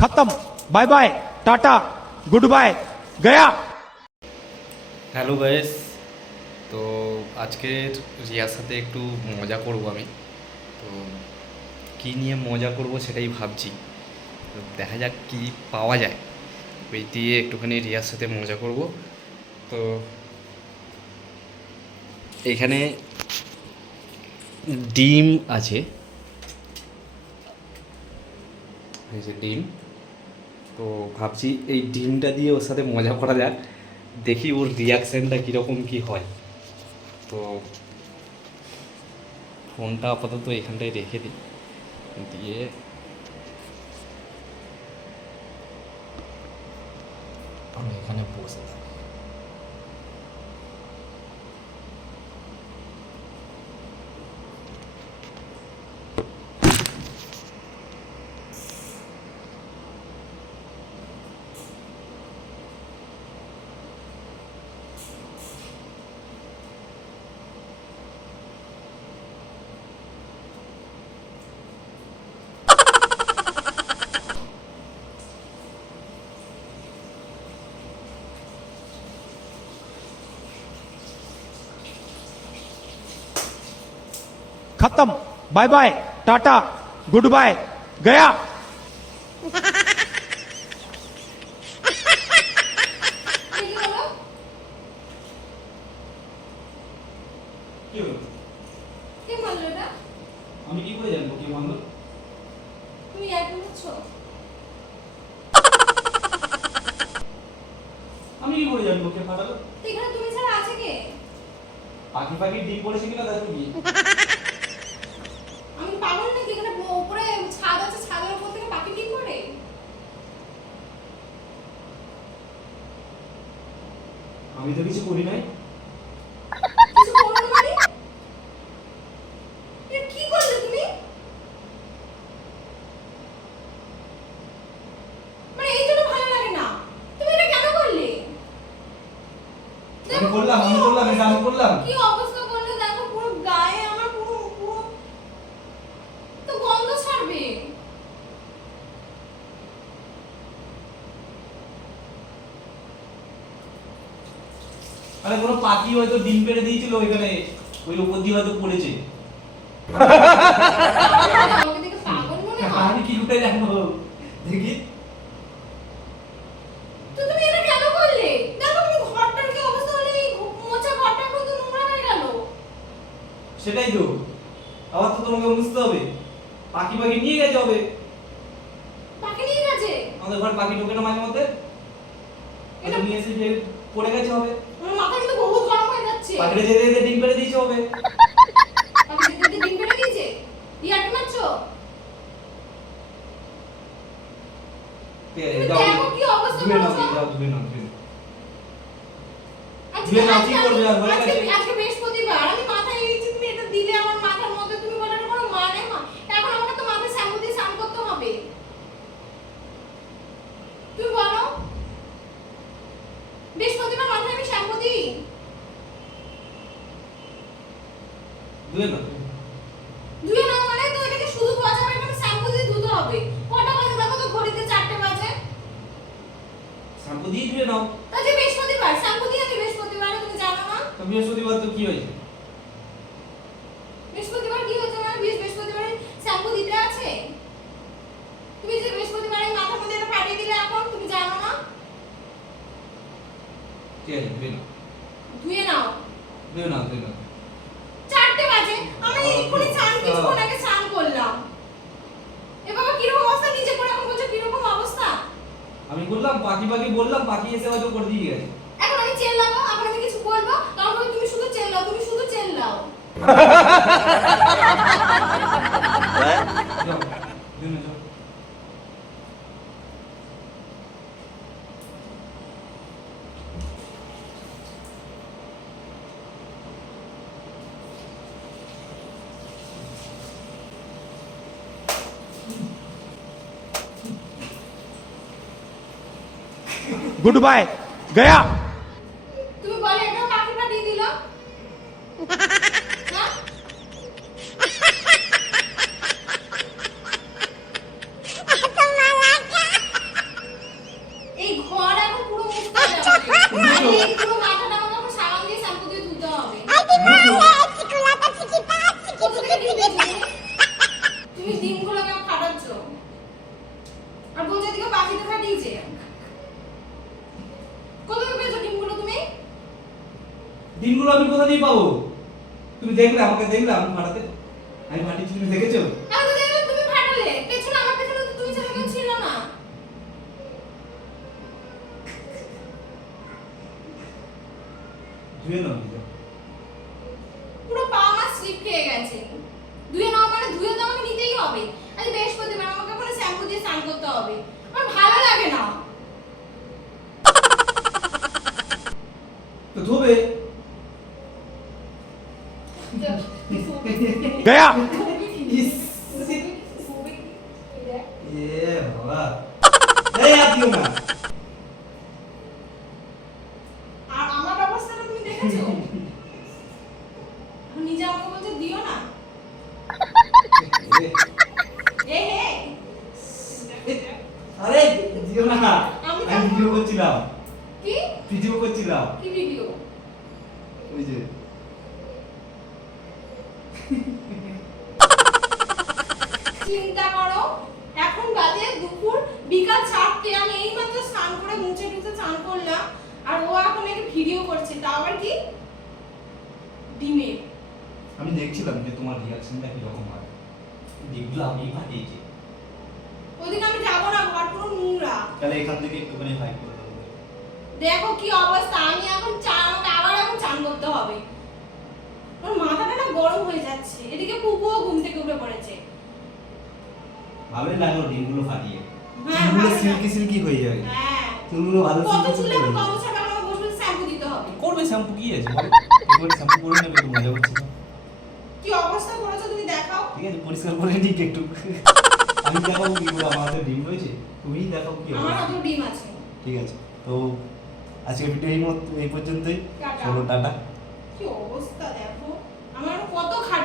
खत्म, bye bye, tata, good bye, गया। Hello guys, তো আজকের রিয়ার সাথে একটু মজা করব আমি। তো কী নিয়ে মজা করব সেটাই ভাবছি। তো দেখা যাক কী পাওয়া যায়, ওই দিয়ে একটুখানি রিয়ার সাথে মজা করব। তো এখানে ডিম আছে, এই যে ডিম। তো ভাবছি এই ডিমটা দিয়ে ওর সাথে মজা করা যাক, দেখি ওর রিয়াকশানটা কীরকম কী হয়। তো ফোনটা আপাতত এখানটায় রেখে দিই, দিয়ে আমি এখানে বসে থাকি। खत्म, bye bye, tata, good bye, गया। আমি কি করে জানবো কি বন্ধু? তুমি এক বুঝছো? আমি কি করে জানবো কে ফাটালো? এখানে তুমি ছাড়া আছে কে? পাখি পাখি ডিম পড়েছে কিনা দেখো কি? আমি পাগল নাকি? এখানে উপরে ছাদ আছে, ছাদের উপর থেকে পাখি ডিম পড়ে? আমি তো কিছু করি নাই। কিছু করো না মানে? এ কি করলে তুমি? মানে এই জন্য ভালো লাগে না। তুমি এটা কেন করলে? আমি করলাম এটা আমি করলাম। কি অবস্থা করলে দেখো, পুরো গায়ে আমার পুরো পুরো তো গন্ধ ছাড়বে। আরে কোনো পাখি হয়তো ডিম পেড়ে দিয়েছিল ওইখানে, ওই উপর দিয়ে হয়তো পড়েছে। আমাকে দেখে পাগল মনে হয়? আমি কি করে জানবো? দেখি। তো তুমি এটা কেন করলে? দেখো তুমি ঘরটার কি অবস্থা হলো, এই মোছা ঘরটা কত নোংরা হয়ে গেল। সেটাই তো, আবার তো তোমাকে বুঝতে হবে। পাখি পাখি নিয়ে গেছে হবে। পাখি নিয়ে গেছে? আমাদের ঘর পাখি ঢোকে না মাঝে মধ্যে, এটা নিয়ে এসে যে পড়ে গেছে হবে। আমার মাথা কিন্তু বহুত গরম হয়ে যাচ্ছে। পাখিটা যেতে যেতে ডিম পেড়ে দিয়েছে হবে। পাখি যদি ডিম পেড়ে দিয়েছে, ইয়ার্কি মারছো? তুমি দেখো কি অবস্থা করেছো। ধুয়ে নাও। আজকে ধুয়ে নাও, কি করবে আর হয়ে গেছে। আজকে বৃহস্পতিবার, আমি মাথায় এই যে তুমি এটা দিলে আমার মাথার মধ্যে, তুমি বলে এটা কোনো মানে হয়? এখন আমাকে তো মাথায় শ্যাম্পু দিয়ে স্নান করতে হবে। তুমি বলো, বৃহস্পতিবার মাথায় আমি শ্যাম্পু দিই? ধুয়ে নাও। ধুয়ে নাও মানে তো এটাকে শুধু পচাবে না, শ্যাম্পু দিয়ে ধুতে হবে। কটা বাজে দেখো তো ঘড়িতে, 4টে বাজে। শ্যাম্পু দিয়ে ধুয়ে নাও। আজকে বৃহস্পতিবার, শ্যাম্পু দিয়ে আমি বৃহস্পতিবার, তুমি জানো না? তো বৃহস্পতিবার তো কি হয়েছে? বৃহস্পতিবার কি হচ্ছে মানে? বৃহস্পতিবারে শ্যাম্পু দিতে আছে? তুমি যে বৃহস্পতিবারে মাথার মধ্যে এটা পাঠিয়ে দিলে, এখন তুমি জানো না? ঠিক আছে, ধুয়ে নাও। ধুয়ে নাও। 4টে বাজে, আমি এক্ষুনি কিছুক্ষণ আগে স্নান করলাম। এ বাবা কিরকম অবস্থা, নিচে পড়ে এখন বলছো কিরকম অবস্থা? আমি বললাম পাখি পাখি বললাম, পাখি এসে হয়তো করে দিয়ে গেছে। এখন আমি চেল্লাবো, এখন আমি কিছু বলবো, তখন তুমি শুধু চেল্লাও, তুমি শুধু চেল্লাও। যাও, ধুয়ে নাও, যাও। गुड बाय, गया। তুমি বলে এটা পাখি পাঠিয়ে দিল। হ্যাঁ? আর বলছে এদিকে পাখিতে ফাটিয়েছে। কোথায় পেয়েছো ডিমগুলো তুমি? ডিমগুলো আমি কোথা দিয়ে পাবো? তুমি দেখলে, আমাকে দেখলে আমি ফাটাতে? আমি ফাটিয়েছি, তুমি দেখেছো? আমি তো দেখলাম তুমি ফাটালে। পেছনে আমার পেছনে তো তুমি ছাড়া কেউ ছিল না। ধুয়ে নাও দিদা। পুরো পা আমার স্লিপ খেয়ে গেছে। ধুয়ে নাও মানে ধুয়ে তো আমাকে নিতেই হবে। আজ বৃহস্পতিবার, আমাকে কোনো শ্যাম্পু দিয়ে স্নান করতে হবে। আমার ভালো লাগে না। তো ধোবে। गया ইস, এ বাবা, এই আর দিও না। আর আমার অবস্থাটা তুমি দেখেছো? এখন নিজে আমাকে বলছো দিও না। এ, হে আরে দিও না। আমি আমি ভিডিও করছিলাম, কি ভিডিও করছিলাম। কি ভিডিও? ওই যে চিন্তা করো, এখন বাজে দুপুর বিকাল 4টে, আমি এইমাত্র স্নান করে মুছে টুছে স্নান করলাম, আর ও এখন একটা ভিডিও করছে, তা আবার কি ডিমের। আমি দেখছিলাম যে তোমার রিয়াকশনটা কি রকম হয়। ডিমগুলো আমি ফাটিয়েছি। ওদিকে আমি যাবো না, ঘর পুরো নোংরা। তাহলে এখান থেকে একটুখানি হাই করে দাও। দেখো কি অবস্থা, আমি এখন আমাকে আবার এখন চান করতে হবে। আমার মাথাটা না গরম হয়ে যাচ্ছে। এদিকে পুকুও ঘুম থেকে উঠে পড়েছে। ভালোই লাগলো ডিমগুলো ফাটিয়ে। হ্যাঁ, চুলগুলো ভালো সিল্কি সিল্কি হয়ে যাবে। হ্যাঁ, চুলগুলো ভালো কত সিল্কি চুলে সিল্কি আমার হয়ে কম যাবে। ছাড়া আমাকে বসে শ্যাম্পু দিতে হবে। করবে শ্যাম্পু কি আছে বলো? একবার শ্যাম্পু করে নেবে, একটু মজা করছি তো। কি অবস্থা করেছো তুমি দেখাও। ঠিক আছে, পরিষ্কার করে নিক একটু। আমি দেখাবো কি করে আমার হাতে ডিম রয়েছে, তুমি দেখাও কি আমার অবস্থা। হাতেও ডিম আছে। ঠিক আছে, তো আজকের ভিডিও এই পর্যন্তই। টাটা। চলো টাটা। কি অবস্থা দেখো, আমার কত খারাপ।